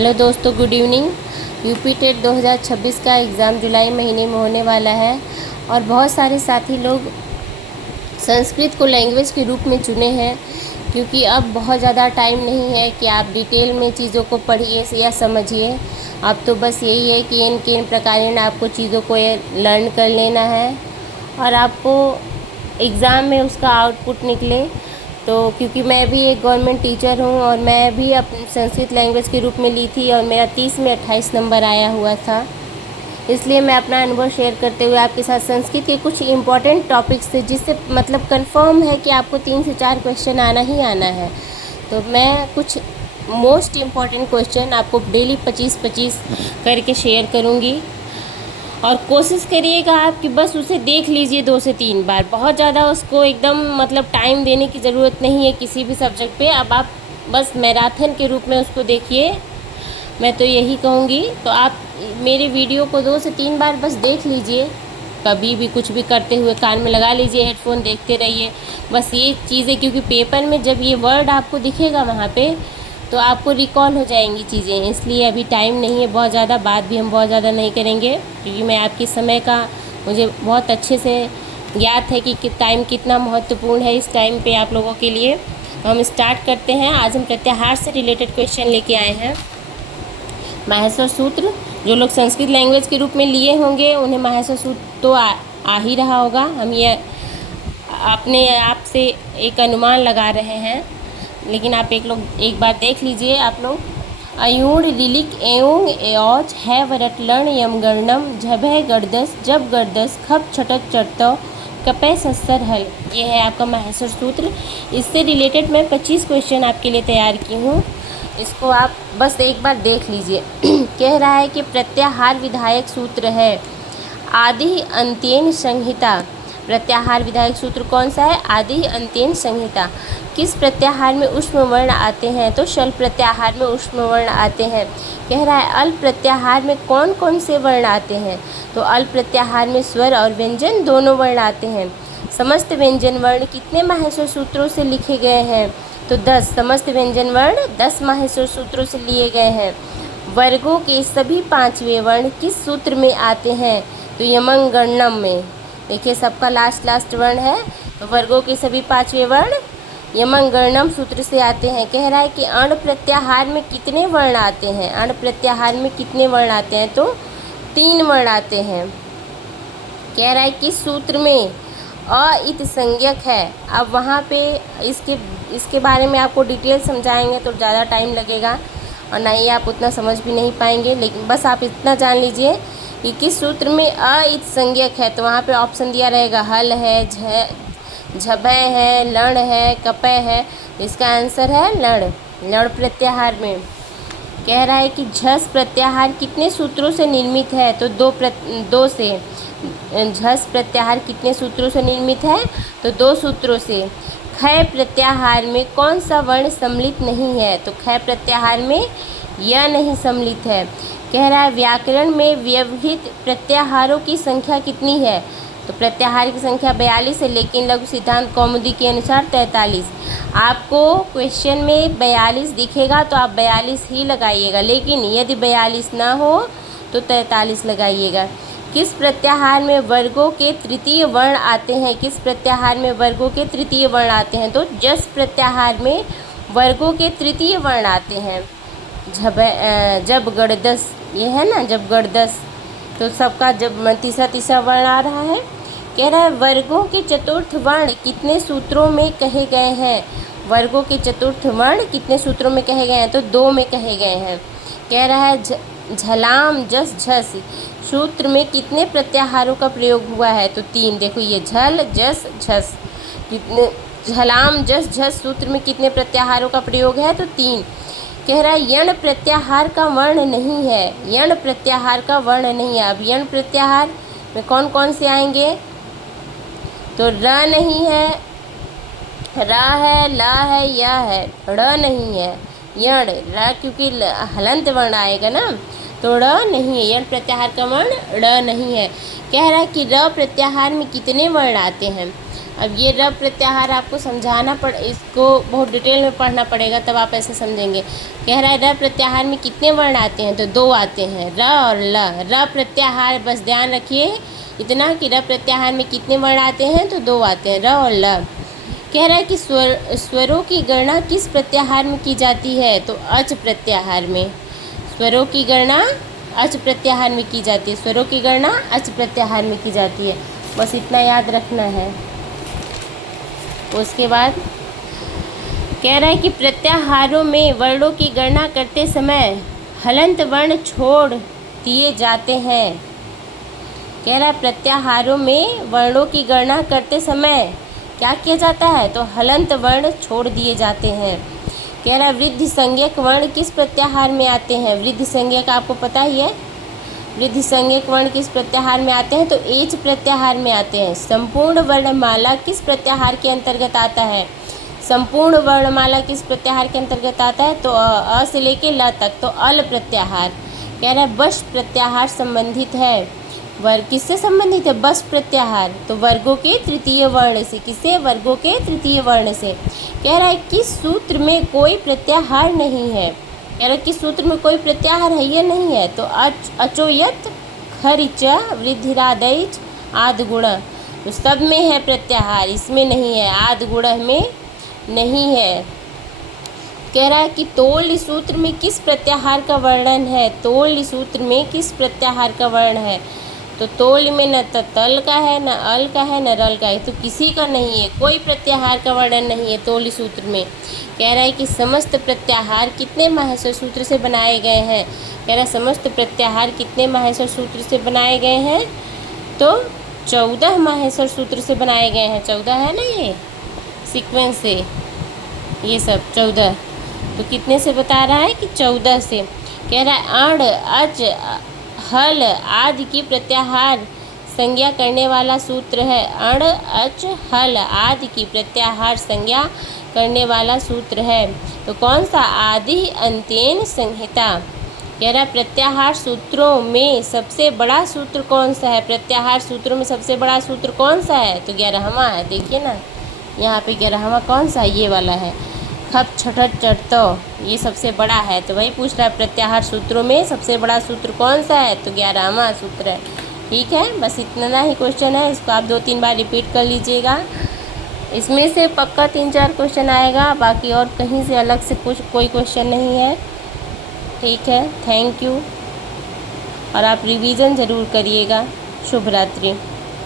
Hello दोस्तों, good evening. UP TET 2026 का exam जुलाई महीने में होने वाला है और बहुत सारे साथी लोग संस्कृत को लैंग्वेज के रूप में चुने हैं, क्योंकि अब बहुत ज़्यादा टाइम नहीं है कि आप डिटेल में चीज़ों को पढ़िए या समझिए। अब तो बस यही है कि इन किन प्रकार आपको चीज़ों को लर्न कर लेना है और आपको एग्ज़ाम में उसका आउटपुट निकले। तो क्योंकि मैं भी एक गवर्नमेंट टीचर हूँ और मैं भी अपनी संस्कृत लैंग्वेज के रूप में ली थी और मेरा 30 में 28 नंबर आया हुआ था, इसलिए मैं अपना अनुभव शेयर करते हुए आपके साथ संस्कृत के कुछ इम्पॉर्टेंट टॉपिक्स थे जिससे मतलब कंफर्म है कि आपको 3 से 4 क्वेश्चन आना ही आना है। तो मैं कुछ मोस्ट इम्पॉर्टेंट क्वेश्चन आपको डेली 25-25 करके शेयर करूँगी और कोशिश करिएगा आप कि बस उसे देख लीजिए 2 से 3 बार। बहुत ज़्यादा उसको एकदम मतलब टाइम देने की ज़रूरत नहीं है किसी भी सब्जेक्ट पे। अब आप बस मैराथन के रूप में उसको देखिए, मैं तो यही कहूँगी। तो आप मेरे वीडियो को 2 से 3 बार बस देख लीजिए, कभी भी कुछ भी करते हुए कान में लगा लीजिए, हेडफोन देखते रहिए। बस ये चीज़ें, क्योंकि पेपर में जब ये वर्ड आपको दिखेगा वहाँ पे तो आपको रिकॉल हो जाएंगी चीज़ें, इसलिए अभी टाइम नहीं है बहुत ज़्यादा। बात भी हम बहुत ज़्यादा नहीं करेंगे क्योंकि मैं आपके समय का मुझे बहुत अच्छे से ज्ञात है कि टाइम कितना महत्वपूर्ण है इस टाइम पे आप लोगों के लिए। तो हम स्टार्ट करते हैं। आज हम प्रत्याहार से रिलेटेड क्वेश्चन लेके आए हैं। माहेश्वर सूत्र, जो लोग संस्कृत लैंग्वेज के रूप में लिए होंगे उन्हें माहेश्वर सूत्र तो आ ही रहा होगा। हम ये अपने आप से एक अनुमान लगा रहे हैं, लेकिन आप एक बार देख लीजिए आप लोग। अयूण रिलिक एऊंग एौच है वरट लर्ण यम गणनम झभय गर्दस जब गर्दस खप छटत चटतौ कपय सस्तर हल। ये है आपका माहेश्वर सूत्र। इससे रिलेटेड मैं 25 क्वेश्चन आपके लिए तैयार की हूँ, इसको आप बस एक बार देख लीजिए। कह रहा है कि प्रत्याहार विधायक सूत्र है आदि अंत्येन संहिता। प्रत्याहार विधायक सूत्र कौन सा है? आदि अंत्येन संहिता। किस प्रत्याहार में ऊष्म वर्ण आते हैं? तो शल प्रत्याहार में ऊष्म वर्ण आते हैं। कह रहा है अल्प प्रत्याहार में कौन कौन से वर्ण आते हैं? तो अल्प प्रत्याहार में स्वर और व्यंजन दोनों वर्ण आते हैं। समस्त व्यंजन वर्ण कितने माहेश्वर सूत्रों से लिखे गए हैं? तो 10 समस्त व्यंजन वर्ण 10 माहेश्वर सूत्रों से लिए गए हैं। वर्गों के सभी 5वें वर्ण किस सूत्र में आते हैं? तो यमंग गणनम में। देखिए सबका लास्ट वर्ण है, तो वर्गों के सभी 5वें वर्ण यमंग गणनम सूत्र से आते हैं। कह रहा है कि अण प्रत्याहार में कितने वर्ण आते हैं? अण प्रत्याहार में कितने वर्ण आते हैं? तो 3 वर्ण आते हैं। कह रहा है किस सूत्र में अ इत संज्ञक है? अब वहाँ पे इसके बारे में आपको डिटेल समझाएंगे तो ज़्यादा टाइम लगेगा और ना ही आप उतना समझ भी नहीं पाएंगे, लेकिन बस आप इतना जान लीजिए कि किस सूत्र में अ इत संज्ञक है। तो वहाँ पे ऑप्शन दिया रहेगा हल है, झभय है, लण है, कपय है। इसका आंसर है लण प्रत्याहार में। कह रहा है कि झस प्रत्याहार कितने सूत्रों से निर्मित है? तो 2 से। झस प्रत्याहार कितने सूत्रों से निर्मित है? तो 2 सूत्रों से। खय प्रत्याहार में कौन सा वर्ण सम्मिलित नहीं है? तो खय प्रत्याहार में यह नहीं सम्मिलित है। कह रहा है व्याकरण में व्यवहित प्रत्याहारों की संख्या कितनी है? तो प्रत्याहार की संख्या 42 है, लेकिन लघु सिद्धांत कौमुदी के अनुसार 43। आपको क्वेश्चन में 42 दिखेगा तो आप 42 ही लगाइएगा, लेकिन यदि 42 ना हो तो 43 लगाइएगा। किस प्रत्याहार में वर्गों के तृतीय वर्ण आते हैं? किस प्रत्याहार में वर्गों के तृतीय वर्ण आते हैं? तो जस प्रत्याहार में वर्गों के तृतीय वर्ण आते हैं। जब गणदस, ये है ना जब गणदस, तो सबका जब तीसरा वर्ण आ रहा है। कह रहा है वर्गों के चतुर्थ वर्ण कितने सूत्रों में कहे गए हैं? वर्गों के चतुर्थ वर्ण कितने सूत्रों में कहे गए हैं? तो 2 में कहे गए हैं। कह रहा है झलाम जस झस सूत्र में कितने प्रत्याहारों का प्रयोग हुआ है? तो 3। देखो ये झल जस झस, कितने झलाम जस झस सूत्र में कितने प्रत्याहारों का प्रयोग है? तो 3। कह रहा है यण प्रत्याहार का वर्ण नहीं है। यण प्रत्याहार का वर्ण नहीं है। अब यण प्रत्याहार में कौन कौन से आएंगे? तो र नहीं है, रा है, ला है, या है, ड़ नहीं है। यण र क्योंकि हलंत वर्ण आएगा ना, तो ड़ नहीं है। यण प्रत्याहार का वर्ण ड़ नहीं है। कह रहा है कि र प्रत्याहार में कितने वर्ण आते हैं? अब ये र प्रत्याहार आपको समझाना इसको बहुत डिटेल में पढ़ना पड़ेगा, तब आप ऐसे समझेंगे। कह रहा है र प्रत्याहार में कितने वर्ण आते हैं, तो 2 आते हैं, र और ल। र प्रत्याहार, बस ध्यान रखिए इतना कि र प्रत्याहार में कितने वर्ण आते हैं, तो 2 आते हैं, र और ल। कह रहा है कि स्वरों की गणना किस प्रत्याहार में की जाती है, तो अच प्रत्याहार में। स्वरों की गणना अच प्रत्याहार में की जाती है, स्वरों की गणना अच प्रत्याहार में की जाती है, बस इतना याद रखना है। उसके बाद कह रहा है कि प्रत्याहारों में वर्णों की गणना करते समय हलंत वर्ण छोड़ दिए जाते हैं। कह रहा है प्रत्याहारों में वर्णों की गणना करते समय क्या किया जाता है, तो हलंत वर्ण छोड़ दिए जाते हैं। कह रहा है वृद्धि संज्ञक वर्ण किस प्रत्याहार में आते हैं, वृद्धि संज्ञक आपको पता ही है, वृद्धि संज्ञक वर्ण किस प्रत्याहार में आते हैं, तो एच प्रत्याहार में आते हैं। संपूर्ण वर्णमाला किस प्रत्याहार के अंतर्गत आता है, संपूर्ण वर्णमाला किस प्रत्याहार के अंतर्गत आता है, तो अ से लेके ल तक, तो अल प्रत्याहार। कह रहा है बश प्रत्याहार संबंधित है, वर्ग किससे संबंधित है, बश प्रत्याहार, तो वर्गों के तृतीय वर्ण से, किससे, वर्गों के तृतीय वर्ण से। कह रहा है किस सूत्र में कोई प्रत्याहार नहीं है, कह रहा है किस सूत्र में कोई प्रत्याहार है, ये नहीं है, तो अचोयत खरिच वृद्धिरादैच आद गुण, तो सब में है प्रत्याहार, इसमें नहीं है, आद गुण में नहीं है। कह रहा है कि तोल सूत्र में किस प्रत्याहार का वर्णन है, तोल सूत्र में किस प्रत्याहार का वर्ण है, तो तोल में न तो तल का है, न अल का है, न रल का है, तो किसी का नहीं है, कोई प्रत्याहार का वर्णन नहीं है तोल सूत्र में। कह रहा है कि समस्त प्रत्याहार कितने माहेश्वर सूत्र से बनाए गए हैं, कह रहा है समस्त प्रत्याहार कितने माहेश्वर सूत्र से बनाए गए हैं, तो 14 माहेश्वर सूत्र से बनाए गए हैं, 14 है ना ये सीक्वेंस से, ये सब 14, तो कितने से बता रहा है कि 14 से। कह रहा है अण अच हल आदि की प्रत्याहार संज्ञा करने वाला सूत्र है, अण अच हल आदि की प्रत्याहार संज्ञा करने वाला सूत्र है, तो कौन सा, आदि अंत्येन संहिता। कह रहा है प्रत्याहार सूत्रों में सबसे बड़ा सूत्र कौन सा है, प्रत्याहार सूत्रों में सबसे बड़ा सूत्र कौन सा है, तो 11वां है, देखिए ना यहाँ पे 11वां कौन सा, ये वाला है, खप छठट चढ़तो, ये सबसे बड़ा है, तो वही पूछ रहा है प्रत्याहार सूत्रों में सबसे बड़ा सूत्र कौन सा है, तो 11वां सूत्र है। ठीक है, बस इतना ही क्वेश्चन है, इसको आप 2-3 बार रिपीट कर लीजिएगा, इसमें से पक्का 3-4 क्वेश्चन आएगा, बाकी और कहीं से अलग से कुछ कोई क्वेश्चन नहीं है। ठीक है, थैंक यू, और आप रिवीजन ज़रूर करिएगा। शुभ रात्रि।